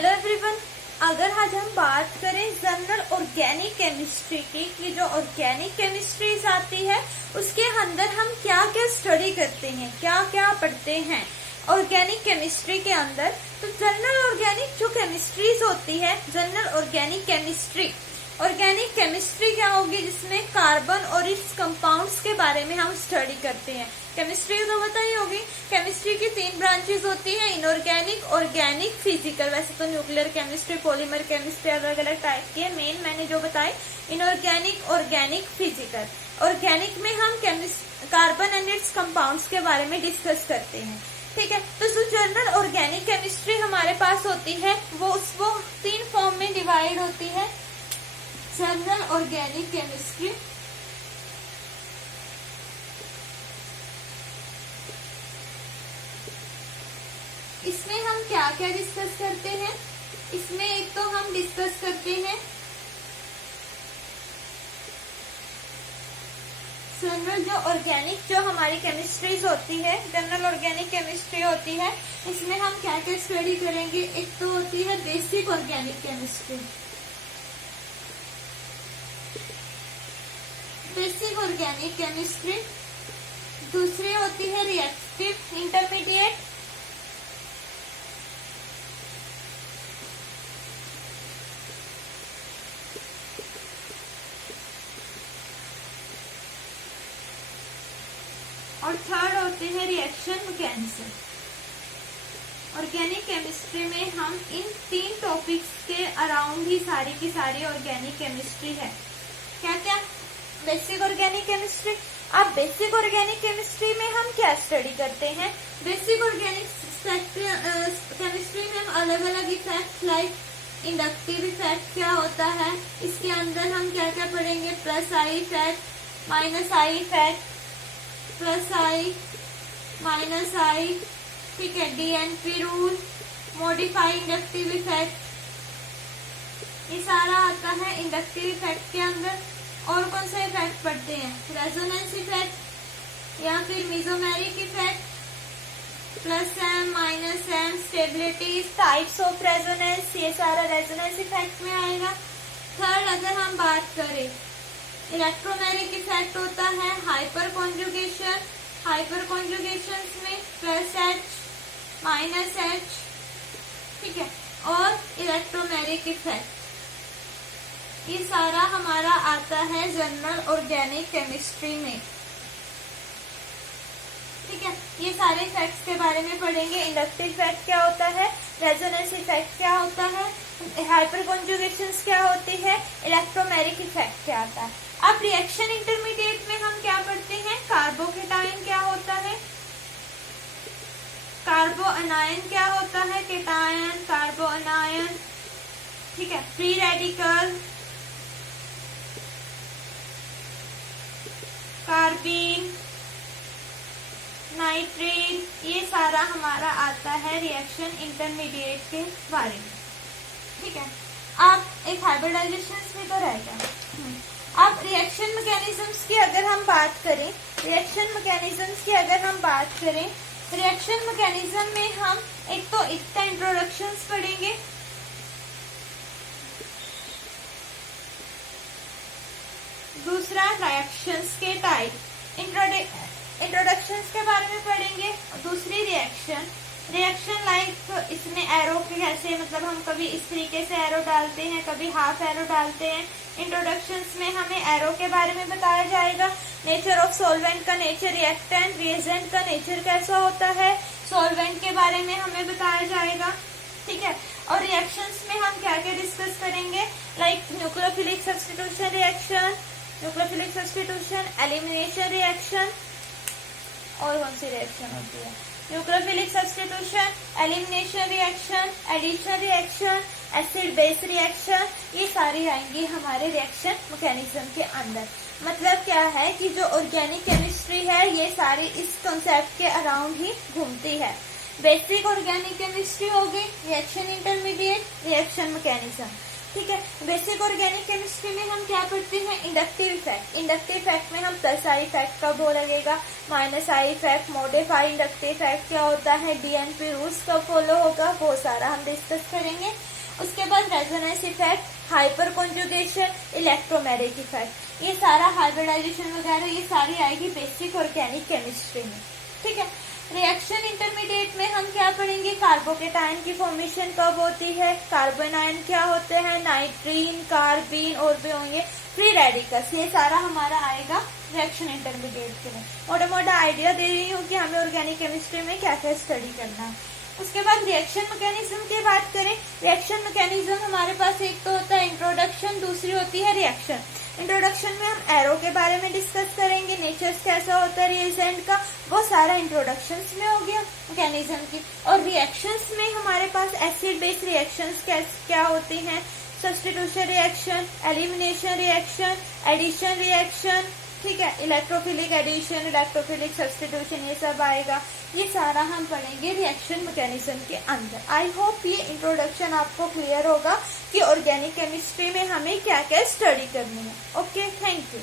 Hello everyone. अगर आज हम बात करें जनरल ऑर्गेनिक केमिस्ट्री की, कि जो ऑर्गेनिक केमिस्ट्रीज आती है उसके अंदर हम क्या क्या स्टडी करते हैं, क्या क्या पढ़ते हैं ऑर्गेनिक केमिस्ट्री के अंदर। तो जनरल ऑर्गेनिक जो केमिस्ट्रीज होती है, general organic chemistry, organic chemistry क्या होगी जिसमें कार्बन और इट्स कंपाउंड्स के बारे में हम स्टडी करते हैं। केमिस्ट्री तो पता ही होगी, केमिस्ट्री की 3 ब्रांचेस होती है, इनऑर्गेनिक, ऑर्गेनिक, फिजिकल। वैसे तो न्यूक्लियर केमिस्ट्री, पॉलीमर केमिस्ट्री अलग अलग टाइप की है, मेन मैंने जो बताए इनऑर्गेनिक, ऑर्गेनिक, फिजिकल। ऑर्गेनिक में हम कार्बन एंड इट्स कंपाउंड्स के बारे में डिस्कस करते हैं, ठीक है। तो जो जनरल ऑर्गेनिक केमिस्ट्री हमारे पास होती है वो 3 फॉर्म में डिवाइड होती है। जनरल ऑर्गेनिक केमिस्ट्री, इसमें हम क्या क्या डिस्कस करते हैं। इसमें एक तो हम डिस्कस करते हैं जनरल जो ऑर्गेनिक जो हमारी केमिस्ट्रीज होती है, जनरल ऑर्गेनिक केमिस्ट्री होती है, इसमें हम क्या क्या स्टडी करेंगे। एक तो होती है basic organic chemistry, basic organic chemistry. दूसरी होती है रिएक्टिव इंटरमीडिएट, और थर्ड होती है रिएक्शन मैकेनिज्म। ऑर्गेनिक केमिस्ट्री में हम इन 3 टॉपिक्स के अराउंड ही सारी की सारी ऑर्गेनिक केमिस्ट्री है। क्या क्या? Basic organic chemistry. अब बेसिक ऑर्गेनिक केमिस्ट्री में हम क्या स्टडी करते हैं। बेसिक ऑर्गेनिक केमिस्ट्री में हम अलग अलग इफेक्ट, लाइक इंडक्टिव इफेक्ट क्या होता है, इसके अंदर हम क्या क्या पढ़ेंगे। Plus I effect, minus I effect, plus I, minus I, ठीक है। DNP rule, modify inductive effect, ये सारा आता है इंडक्टिव इफेक्ट के अंदर। और कौन सा इफेक्ट पढ़ते हैं। रेजोनेंस इफेक्ट या फिर mesomeric effect, plus M, minus M, stability, types of resonance, ये सारा रेजोनेंस इफेक्ट में आएगा। थर्ड अगर हम बात करें, इलेक्ट्रोमेरिक इफेक्ट होता है हाइपर कॉन्जुगेशन, हाइपर कॉन्जुगेशन में प्लस एच, माइनस एच, ठीक है। और इलेक्ट्रोमेरिक इफेक्ट, ये सारा हमारा आता है जनरल ऑर्गेनिक केमिस्ट्री में, ठीक है। ये सारे इफेक्ट्स के बारे में पढ़ेंगे। इंडक्टिव इफेक्ट क्या होता है, रेजोनेंस इफेक्ट क्या होता है, हाइपर कॉन्जुगेशंस क्या होती है, इलेक्ट्रोमेरिक इफेक्ट क्या आता है। अब रिएक्शन इंटरमीडिएट में हम क्या पढ़ते हैं। कार्बोकेटायन क्या होता है, कार्बो अनायन क्या होता है, केटायन, कार्बो अनायन, ठीक है। फ्री रेडिकल, कार्बीन, नाइट्रीन, ये सारा हमारा आता है रिएक्शन इंटरमीडिएट के बारे में, ठीक है। अब एक हाइब्रिडाइजेशन भी तो रहेगा। अब रिएक्शन मैकेनिज्म्स की अगर हम बात करें, रिएक्शन मैकेनिज्म्स की अगर हम बात करें, रिएक्शन मैकेनिज्म में हम एक तो इसका इंट्रोडक्शंस पढ़ेंगे, दूसरा रिएक्शंस के टाइप, इंट्रोडक्शंस के बारे में पढ़ेंगे। दूसरी रिएक्शन, रिएक्शन लाइक इसमें एरो के कैसे, मतलब हम कभी इस तरीके से एरो डालते हैं, कभी हाफ एरो डालते हैं। इंट्रोडक्शंस में हमें एरो के बारे में बताया जाएगा, नेचर ऑफ सॉल्वेंट का नेचर, रिएक्टेंट, रिएजेंट का नेचर कैसा होता है, सॉल्वेंट के बारे में हमें बताया जाएगा, ठीक है। और रिएक्शंस में हम क्या क्या डिस्कस करेंगे, like nucleophilic substitution reaction, nucleophilic substitution, elimination reaction, और कौन सी रिएक्शन होती है, nucleophilic substitution, elimination reaction, addition reaction, acid base reaction, ये सारी आएंगी हमारे रिएक्शन मैकेनिज्म के अंदर। मतलब क्या है कि जो ऑर्गेनिक केमिस्ट्री है ये सारी इस कॉन्सेप्ट के अराउंड ही घूमती है। बेसिक ऑर्गेनिक केमिस्ट्री होगी, रिएक्शन इंटरमीडिएट, रिएक्शन मैकेनिज्म। ठीक है। बेसिक ऑर्गेनिक केमिस्ट्री में हम क्या पढ़ते हैं, इंडक्टिव इफेक्ट। इंडक्टिव इफेक्ट में हम प्लस आई इफेक्ट कब हो लगेगा, minus I effect, modified inductive effect क्या होता है, डीएनपी रूल्स कब फॉलो होगा, वो सारा हम डिस्कस करेंगे। उसके बाद resonance effect, hyper conjugation, electromagnetic effect, ये सारा हाइब्रिडाइजेशन वगैरह ये सारी आएगी बेसिक ऑर्गेनिक केमिस्ट्री में, ठीक है। रिएक्शन इंटरमीडिएट में हम क्या पढ़ेंगे, कार्बोकेटायन की फॉर्मेशन कब होती है, कार्बन आयन क्या होते हैं, नाइट्रीन, कार्बीन और भी होंगे फ्री रेडिकल्स, ये सारा हमारा आएगा रिएक्शन इंटरमीडिएट के लिए। मोटा मोटा आइडिया दे रही हूँ कि हमें ऑर्गेनिक केमिस्ट्री में क्या क्या स्टडी करना है। उसके बाद रिएक्शन मैकेनिज्म की बात करें, रिएक्शन मैकेनिज्म हमारे पास एक तो होता है इंट्रोडक्शन, दूसरी होती है रिएक्शन। इंट्रोडक्शन में हम एरो के बारे में डिस्कस करेंगे, नेचर कैसा होता है रिएजेंट का, वो सारा इंट्रोडक्शंस में हो गया मैकेनिज्म की। और रिएक्शंस में हमारे पास एसिड बेस रिएक्शंस क्या होती हैं, substitution reaction, elimination reaction, addition reaction, ठीक है, इलेक्ट्रोफिलिक एडिशन, इलेक्ट्रोफिलिक सब्स्टिट्यूशन, ये सब आएगा। ये सारा हम पढ़ेंगे रिएक्शन मैकेनिज्म के अंदर। आई होप ये इंट्रोडक्शन आपको क्लियर होगा कि ऑर्गेनिक केमिस्ट्री में हमें क्या क्या स्टडी करनी है। Okay, thank you.